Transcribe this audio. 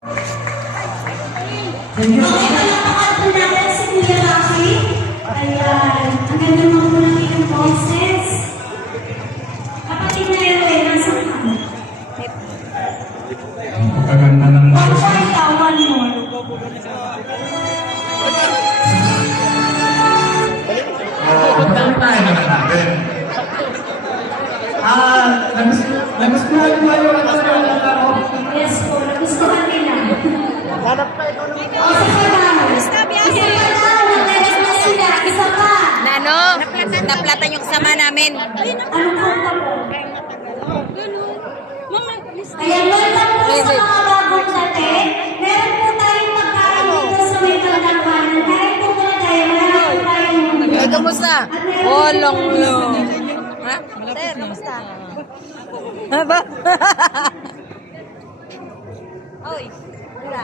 Thank you. Palakpakan po natin si Kuya Rocky. Ayan. Ang ganda mo po ng iyong boses. Kapatid na yun, nasa ka? Ang pagkaganda ng One more daw, one more. Pagkaganda tayo na natin. Nagustuhan mo yung Yes po, nagustuhan nila. Hanap pa ito ng Isa pa daw. Isa pa daw. Nagdadala na sila. Isa pa. Nano, naplatan yung kasama namin. Anong kanta po? Ayan, welcome po sa mga bagong dating. Meron po tayong pagkain dito sa may kalangkanan. Kahit po muna tayo, meron po tayong... Ay, kamusta? Long. Ha? Sir, kamusta? Ba? Oy. Wala.